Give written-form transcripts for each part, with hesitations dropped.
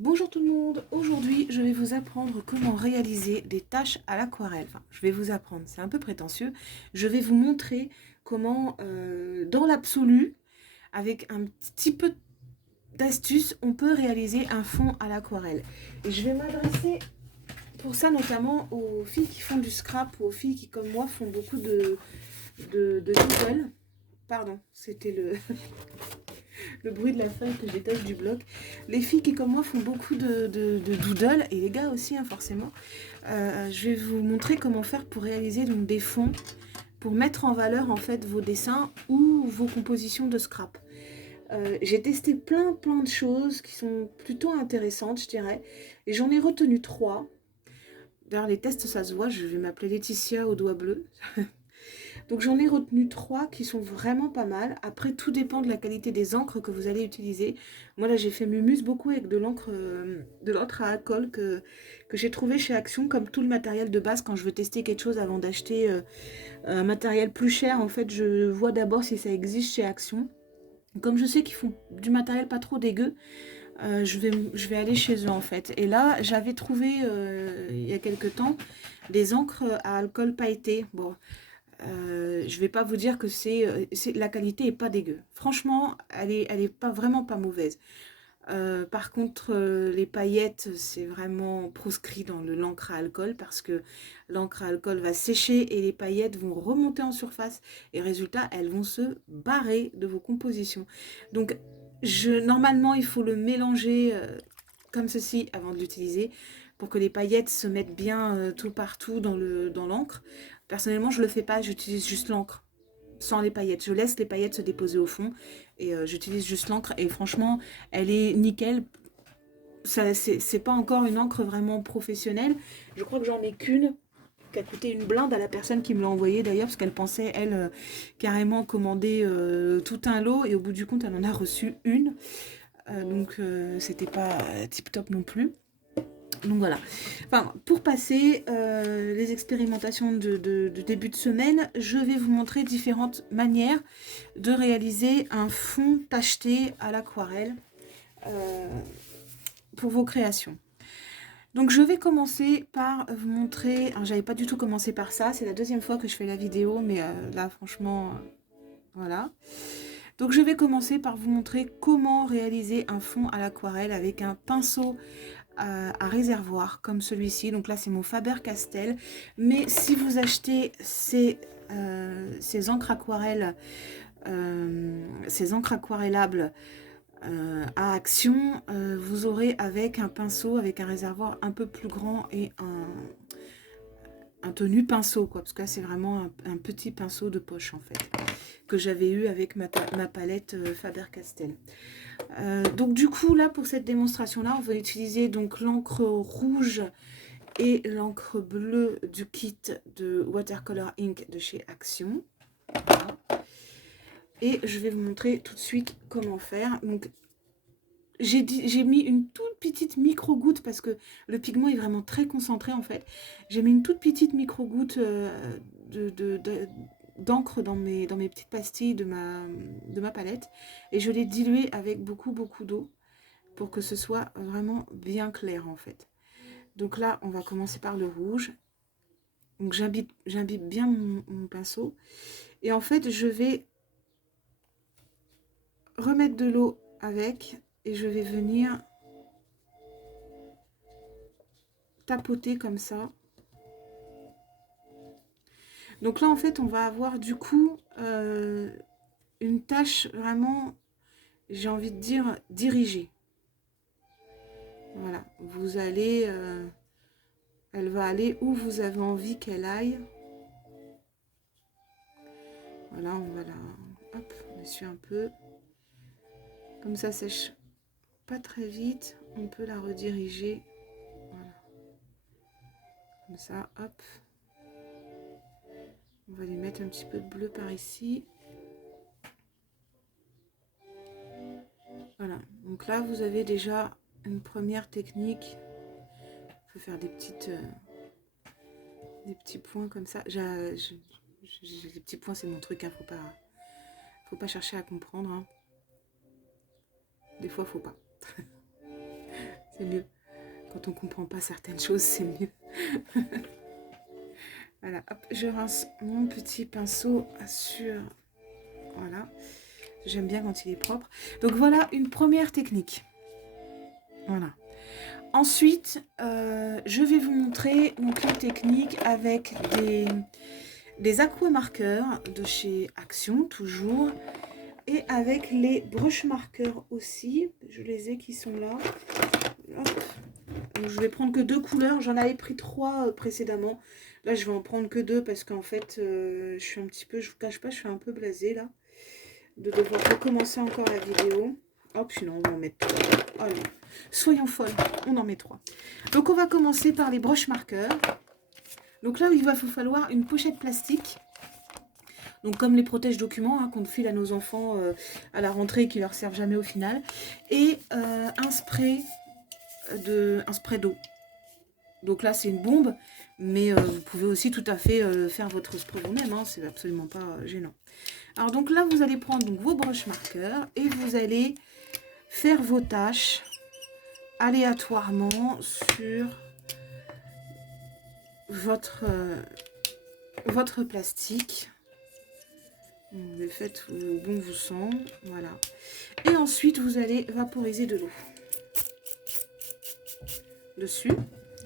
Bonjour tout le monde, aujourd'hui je vais vous apprendre comment réaliser des tâches à l'aquarelle. Enfin, je vais vous apprendre, c'est un peu prétentieux. Je vais vous montrer comment, dans l'absolu, avec un petit peu d'astuce, on peut réaliser un fond à l'aquarelle. Et je vais m'adresser pour ça notamment aux filles qui font du scrap ou aux filles qui, comme moi, font beaucoup de doodle. Pardon, c'était le bruit de la feuille que j'étage du bloc. Les filles qui, comme moi, font beaucoup de doodle, et les gars aussi, hein, forcément, je vais vous montrer comment faire pour réaliser donc, des fonds, pour mettre en valeur en fait vos dessins ou vos compositions de scrap. J'ai testé plein de choses qui sont plutôt intéressantes, je dirais, et j'en ai retenu 3. D'ailleurs, les tests, ça se voit, je vais m'appeler Laetitia au doigt bleu. Donc j'en ai retenu 3 qui sont vraiment pas mal. Après, tout dépend de la qualité des encres que vous allez utiliser. Moi là, j'ai fait Mumus beaucoup avec de l'encre à alcool que j'ai trouvé chez Action, comme tout le matériel de base. Quand je veux tester quelque chose avant d'acheter un matériel plus cher, en fait, je vois d'abord si ça existe chez Action. Comme je sais qu'ils font du matériel pas trop dégueu, je vais aller chez eux en fait. Et là, j'avais trouvé il y a quelques temps des encres à alcool pailleté. Bon, je vais pas vous dire que la qualité est pas dégueu. Franchement, elle est pas vraiment pas mauvaise. Par contre, les paillettes, c'est vraiment proscrit dans l'encre à alcool parce que l'encre à alcool va sécher et les paillettes vont remonter en surface et résultat, elles vont se barrer de vos compositions. Donc, normalement, il faut le mélanger comme ceci avant de l'utiliser pour que les paillettes se mettent bien tout partout dans l'encre. Personnellement, je le fais pas, j'utilise juste l'encre sans les paillettes. Je laisse les paillettes se déposer au fond et j'utilise juste l'encre et franchement, elle est nickel. C'est pas encore une encre vraiment professionnelle. Je crois que j'en ai qu'une qui a coûté une blinde à la personne qui me l'a envoyé d'ailleurs parce qu'elle pensait, elle, carrément commander tout un lot et au bout du compte, elle en a reçu une. Donc c'était pas tip top non plus. Donc voilà. Enfin, pour passer les expérimentations de début de semaine, je vais vous montrer différentes manières de réaliser un fond tacheté à l'aquarelle euh, pour vos créations. Donc je vais commencer par vous montrer, alors j'avais pas du tout commencé par ça, c'est la deuxième fois que je fais la vidéo, mais là franchement, voilà. Donc je vais commencer par vous montrer comment réaliser un fond à l'aquarelle avec un pinceau à réservoir comme celui-ci. Donc là c'est mon Faber-Castell, mais si vous achetez ces encres aquarelles, ces encres aquarellables à Action, vous aurez avec un pinceau, avec un réservoir un peu plus grand et un tenu pinceau, quoi, parce que là c'est vraiment un petit pinceau de poche en fait, que j'avais eu avec ma palette Faber-Castell. Donc du coup là pour cette démonstration là on va utiliser donc l'encre rouge et l'encre bleue du kit de Watercolor Ink de chez Action. Voilà. Et je vais vous montrer tout de suite comment faire. Donc j'ai mis une toute petite micro-goutte parce que le pigment est vraiment très concentré en fait. J'ai mis une toute petite micro-goutte d'encre dans mes petites pastilles de ma palette et je l'ai diluée avec beaucoup d'eau pour que ce soit vraiment bien clair en fait. Donc là, on va commencer par le rouge. Donc j'imbibe bien mon pinceau et en fait, je vais remettre de l'eau avec et je vais venir tapoter comme ça. Donc là, en fait, on va avoir du coup une tâche vraiment, j'ai envie de dire, dirigée. Voilà, vous allez, elle va aller où vous avez envie qu'elle aille. Voilà, on va la, hop, on essuie un peu. Comme ça sèche pas très vite, on peut la rediriger. Voilà, comme ça, hop. On va lui mettre un petit peu de bleu par ici. Voilà, donc là vous avez déjà une première technique. On peut faire des petits points comme ça. Les petits points c'est mon truc, hein. Faut pas chercher à comprendre. Hein. Des fois faut pas. C'est mieux. Quand on comprend pas certaines choses, c'est mieux. Voilà, hop, je rince mon petit pinceau sur... Voilà, j'aime bien quand il est propre. Donc voilà une première technique. Voilà. Ensuite, je vais vous montrer donc, une technique avec des aquamarqueurs de chez Action, toujours. Et avec les brush marqueurs aussi. Je les ai qui sont là. Hop. Donc, je vais prendre que 2 couleurs. J'en avais pris 3 précédemment. Là, je vais en prendre que 2 parce qu'en fait, je suis un petit peu, je vous cache pas, je suis un peu blasée là. De devoir recommencer encore la vidéo. Hop, sinon on va en mettre 3. Allez, soyons folles, on en met 3. Donc on va commencer par les broches marqueurs. Donc là, il va vous falloir une pochette plastique. Donc comme les protège documents qu'on file à nos enfants à la rentrée et qui leur servent jamais au final. Et un spray d'eau. Donc là, c'est une bombe, mais vous pouvez aussi tout à fait faire votre spray vous-même, hein, c'est absolument pas gênant. Alors donc là, vous allez prendre donc, vos broches marqueurs et vous allez faire vos tâches aléatoirement sur votre plastique. Vous le faites où bon vous semble, voilà. Et ensuite, vous allez vaporiser de l'eau dessus,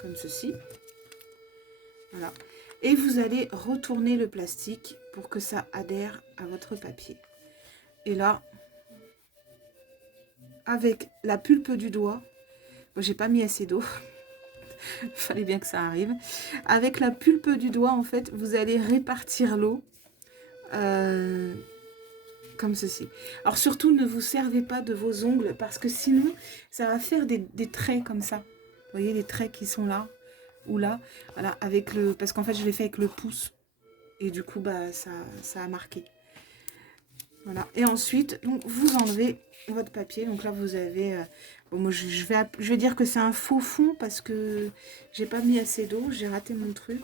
comme ceci. Voilà. Et vous allez retourner le plastique pour que ça adhère à votre papier. Et là, avec la pulpe du doigt, moi j'ai pas mis assez d'eau, il fallait bien que ça arrive. Avec la pulpe du doigt, en fait, vous allez répartir l'eau comme ceci. Alors surtout, ne vous servez pas de vos ongles parce que sinon, ça va faire des traits comme ça. Vous voyez les traits qui sont là ou là, voilà, avec le, parce qu'en fait je l'ai fait avec le pouce et du coup bah ça a marqué. Voilà. Et ensuite donc vous enlevez votre papier. Donc là vous avez bon, moi je vais dire que c'est un faux fond parce que j'ai pas mis assez d'eau, j'ai raté mon truc.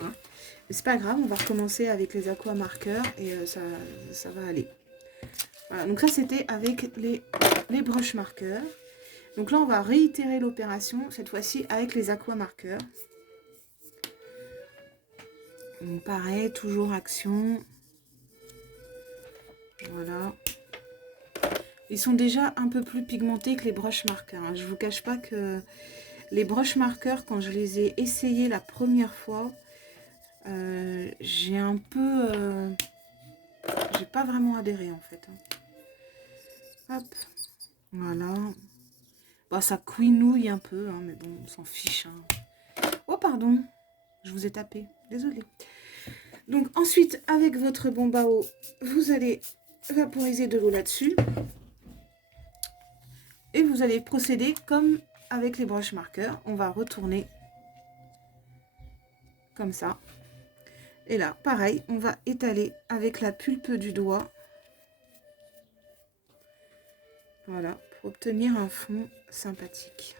C'est pas grave, on va recommencer avec les aqua marqueurs et ça va aller. Voilà, donc ça c'était avec les brush marqueurs. Donc là on va réitérer l'opération cette fois-ci avec les aqua marqueurs. Donc pareil, toujours Action. Voilà. Ils sont déjà un peu plus pigmentés que les broches marqueurs. Je ne vous cache pas que les broches marqueurs, quand je les ai essayés la première fois, j'ai un peu... j'ai pas vraiment adhéré en fait. Hop. Voilà. Bon, ça couinouille un peu, mais bon, on s'en fiche. Oh, pardon. Je vous ai tapé. Désolée. Donc ensuite, avec votre bombe à eau, vous allez vaporiser de l'eau là-dessus. Et vous allez procéder comme avec les broches marqueurs. On va retourner comme ça. Et là, pareil, on va étaler avec la pulpe du doigt. Voilà, pour obtenir un fond sympathique.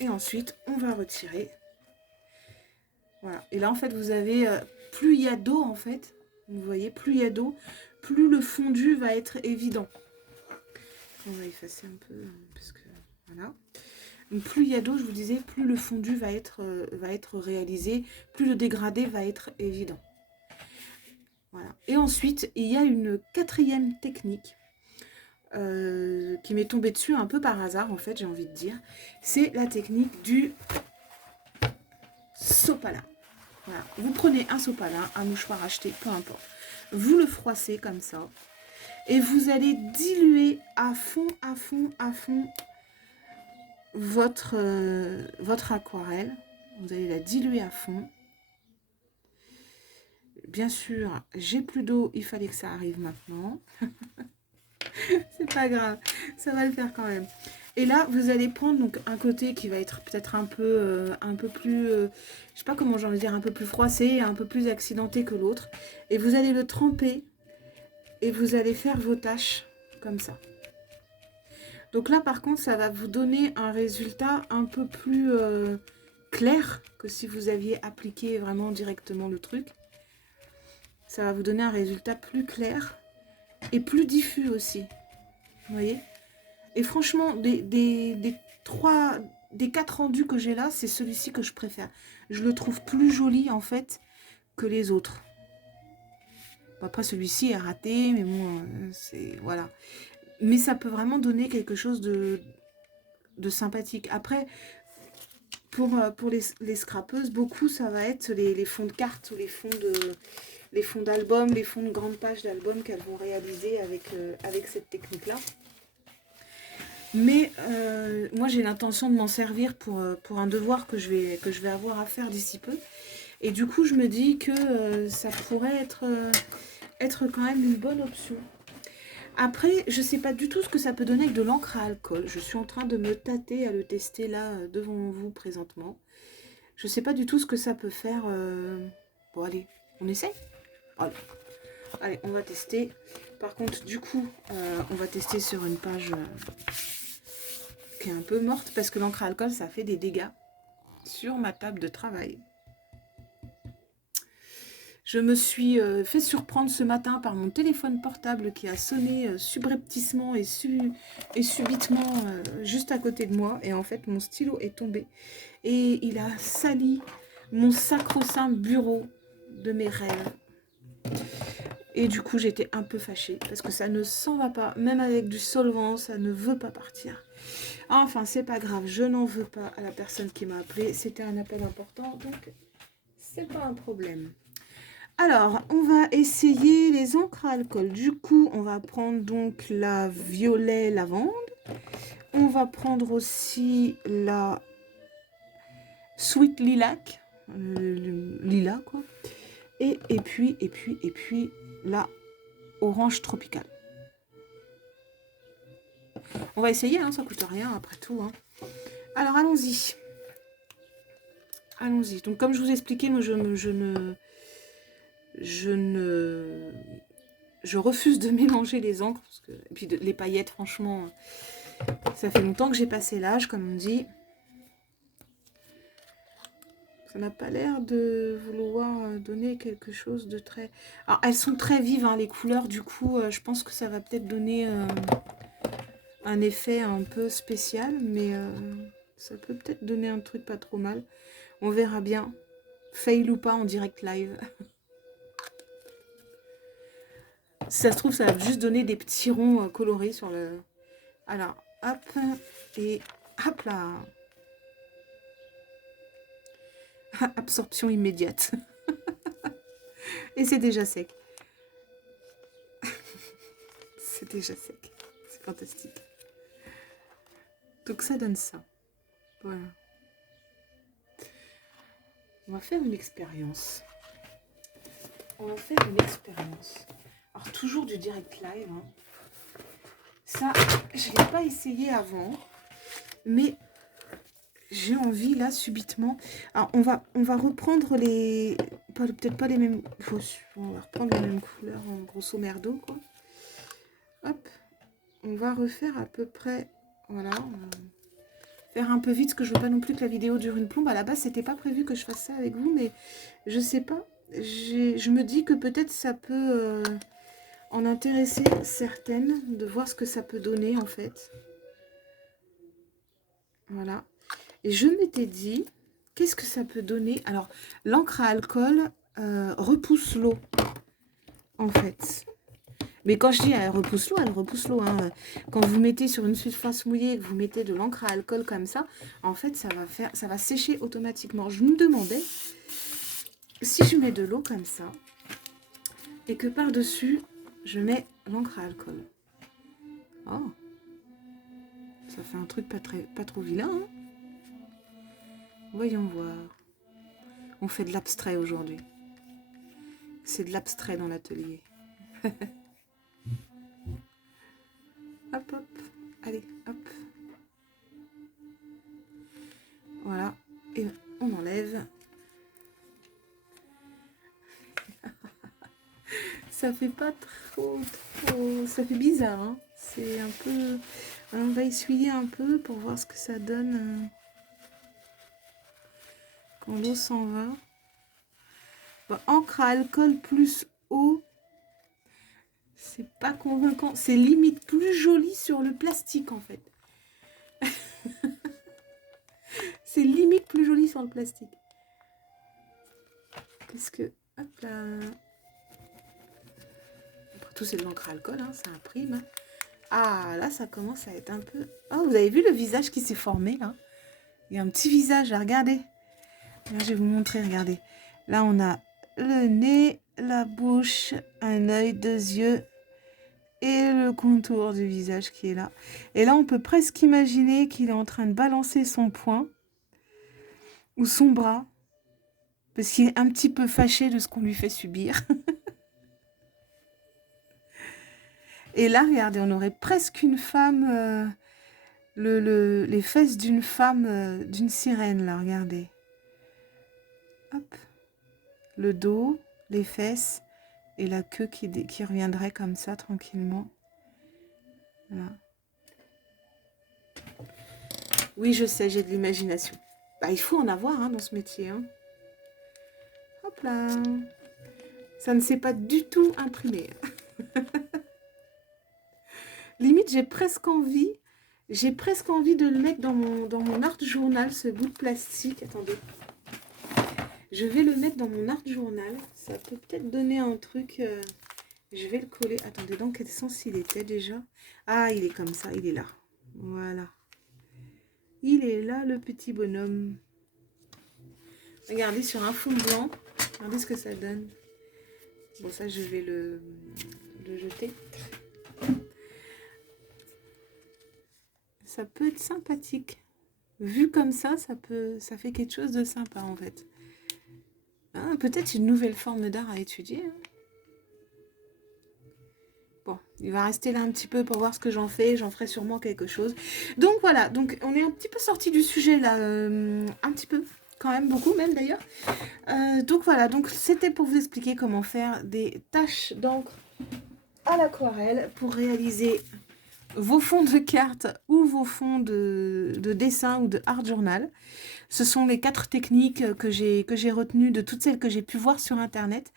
Et ensuite, on va retirer. Voilà. Et là, en fait, vous avez... plus il y a d'eau, en fait, vous voyez, plus il y a d'eau, plus le fondu va être évident. On va effacer un peu, parce que... Voilà. Donc, plus il y a d'eau, je vous disais, plus le fondu va être réalisé, plus le dégradé va être évident. Voilà. Et ensuite, il y a une 4e technique qui m'est tombée dessus un peu par hasard, en fait, j'ai envie de dire. C'est la technique du sopalin. Voilà. Vous prenez un sopalin, un mouchoir acheté, peu importe. Vous le froissez comme ça. Et vous allez diluer à fond votre aquarelle. Vous allez la diluer à fond. Bien sûr, j'ai plus d'eau, il fallait que ça arrive maintenant. C'est pas grave, ça va le faire quand même. Et là, vous allez prendre donc un côté qui va être peut-être un peu plus, je sais pas comment j'ai envie de dire, un peu plus froissé, un peu plus accidenté que l'autre. Et vous allez le tremper et vous allez faire vos tâches comme ça. Donc là, par contre, ça va vous donner un résultat un peu plus clair que si vous aviez appliqué vraiment directement le truc. Ça va vous donner un résultat plus clair et plus diffus aussi. Vous voyez ? Et franchement, des 4 rendus que j'ai là, c'est celui-ci que je préfère. Je le trouve plus joli en fait que les autres. Bon, après celui-ci est raté, mais bon, c'est voilà. Mais ça peut vraiment donner quelque chose de sympathique. Après, pour les scrapeuses, beaucoup ça va être les fonds de cartes ou les fonds d'album, les fonds de grandes pages d'album qu'elles vont réaliser avec cette technique-là. Mais moi j'ai l'intention de m'en servir pour un devoir que je vais avoir à faire d'ici peu. Et du coup je me dis que ça pourrait être quand même une bonne option. Après, je ne sais pas du tout ce que ça peut donner avec de l'encre à alcool. Je suis en train de me tâter à le tester là devant vous présentement. Je ne sais pas du tout ce que ça peut faire. Bon allez, on essaie. Allez, on va tester. Par contre, du coup, on va tester sur une page qui est un peu morte parce que l'encre à alcool, ça fait des dégâts sur ma table de travail. Je me suis fait surprendre ce matin par mon téléphone portable qui a sonné subrepticement et subitement juste à côté de moi. Et en fait, mon stylo est tombé. Et il a sali mon sacro-saint bureau de mes rêves. Et du coup, j'étais un peu fâchée parce que ça ne s'en va pas. Même avec du solvant, ça ne veut pas partir. Enfin, c'est pas grave. Je n'en veux pas à la personne qui m'a appelé. C'était un appel important, donc c'est pas un problème. Alors, on va essayer les encres à alcool. Du coup, on va prendre donc la violet lavande. On va prendre aussi la sweet lilac. Lilas, quoi. Et puis, la orange tropicale. On va essayer, hein, ça coûte rien après tout. Hein. Alors, allons-y. Allons-y. Donc, comme je vous expliquais, moi, je refuse de mélanger les encres. Parce que, et puis, les paillettes, franchement, ça fait longtemps que j'ai passé l'âge, comme on dit. Ça n'a pas l'air de vouloir donner quelque chose de très... Alors, elles sont très vives, hein, les couleurs. Du coup, je pense que ça va peut-être donner un effet un peu spécial. Mais ça peut peut-être donner un truc pas trop mal. On verra bien. Fail ou pas en direct live. Si ça se trouve, ça va juste donner des petits ronds colorés sur le... Alors, hop. Et hop là. Absorption immédiate. Et c'est déjà sec. C'est déjà sec. C'est fantastique. Donc ça donne ça. Voilà. On va faire une expérience. Alors toujours du direct live. Hein. Ça, je ne l'ai pas essayé avant. Mais j'ai envie là subitement. Alors on va reprendre les... Peut-être pas les mêmes... On va reprendre les mêmes couleurs en grosso merdo, quoi. Hop. On va refaire à peu près... Voilà. On va faire un peu vite, parce que je veux pas non plus que la vidéo dure une plombe. À la base, c'était pas prévu que je fasse ça avec vous, mais je sais pas. Je me dis que peut-être ça peut en intéresser certaines, de voir ce que ça peut donner, en fait. Voilà. Et je m'étais dit, qu'est-ce que ça peut donner? Alors, l'encre à alcool repousse l'eau, en fait. Mais quand je dis elle repousse l'eau. Hein. Quand vous mettez sur une surface mouillée, que vous mettez de l'encre à alcool comme ça, en fait, ça va sécher automatiquement. Je me demandais si je mets de l'eau comme ça et que par-dessus, je mets l'encre à alcool. Oh, ça fait un truc pas trop vilain. Hein. Voyons voir. On fait de l'abstrait aujourd'hui. C'est de l'abstrait dans l'atelier. Hop, hop. Allez, hop. Voilà. Et on enlève. Ça fait pas trop... Ça fait bizarre, hein. C'est un peu... Alors, on va essuyer un peu pour voir ce que ça donne quand l'eau s'en va. Bon, encre à alcool plus eau, C'est pas convaincant. C'est limite plus joli sur le plastique, en fait. C'est limite plus joli sur le plastique. Qu'est-ce que... Hop là. Après tout, c'est de l'encre à alcool, hein, ça imprime. Hein. Ah, là, ça commence à être un peu... Oh, vous avez vu le visage qui s'est formé, là? Il y a un petit visage, là, regardez. Là, je vais vous montrer, regardez. Là, on a le nez, la bouche, un œil, 2 yeux et le contour du visage qui est là. Et là, on peut presque imaginer qu'il est en train de balancer son poing ou son bras parce qu'il est un petit peu fâché de ce qu'on lui fait subir. Et là, regardez, on aurait presque une femme, les fesses d'une femme, d'une sirène, là, regardez. Hop. Le dos, les fesses et la queue qui reviendrait comme ça, tranquillement. Voilà. Oui, je sais, j'ai de l'imagination. Bah, il faut en avoir hein, dans ce métier. Hein. Hop là. Ça ne s'est pas du tout imprimé. Limite, j'ai presque envie de le mettre dans mon art journal, ce bout de plastique. Attendez. Je vais le mettre dans mon art journal. Ça peut peut-être donner un truc. Je vais le coller. Attendez, dans quel sens il était déjà? Ah, il est comme ça, il est là. Voilà. Il est là, le petit bonhomme. Regardez, sur un fond blanc. Regardez ce que ça donne. Bon, ça, je vais le jeter. Ça peut être sympathique. Vu comme ça fait quelque chose de sympa, en fait. Hein, peut-être une nouvelle forme d'art à étudier. Hein. Bon, il va rester là un petit peu pour voir ce que j'en fais. J'en ferai sûrement quelque chose. Donc voilà, donc on est un petit peu sorti du sujet là. Un petit peu, quand même, beaucoup même d'ailleurs. Donc voilà, donc c'était pour vous expliquer comment faire des taches d'encre à l'aquarelle pour réaliser vos fonds de cartes ou vos fonds de dessin ou de art journal. Ce sont les 4 techniques que j'ai retenues de toutes celles que j'ai pu voir sur internet.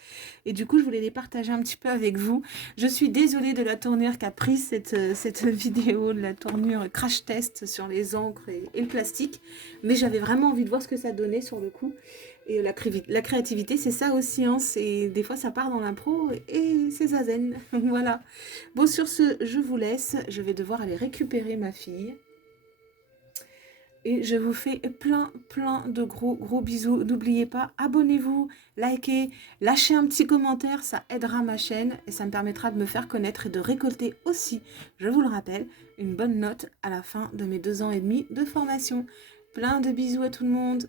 Et du coup, je voulais les partager un petit peu avec vous. Je suis désolée de la tournure qu'a prise cette vidéo, de la tournure crash test sur les encres et le plastique. Mais j'avais vraiment envie de voir ce que ça donnait sur le coup. Et la créativité, c'est ça aussi. Hein, des fois, ça part dans l'impro et c'est zazen. Voilà. Bon, sur ce, je vous laisse. Je vais devoir aller récupérer ma fille. Et je vous fais plein de gros bisous. N'oubliez pas, abonnez-vous, likez, lâchez un petit commentaire, ça aidera ma chaîne et ça me permettra de me faire connaître et de récolter aussi, je vous le rappelle, une bonne note à la fin de mes 2 ans et demi de formation. Plein de bisous à tout le monde.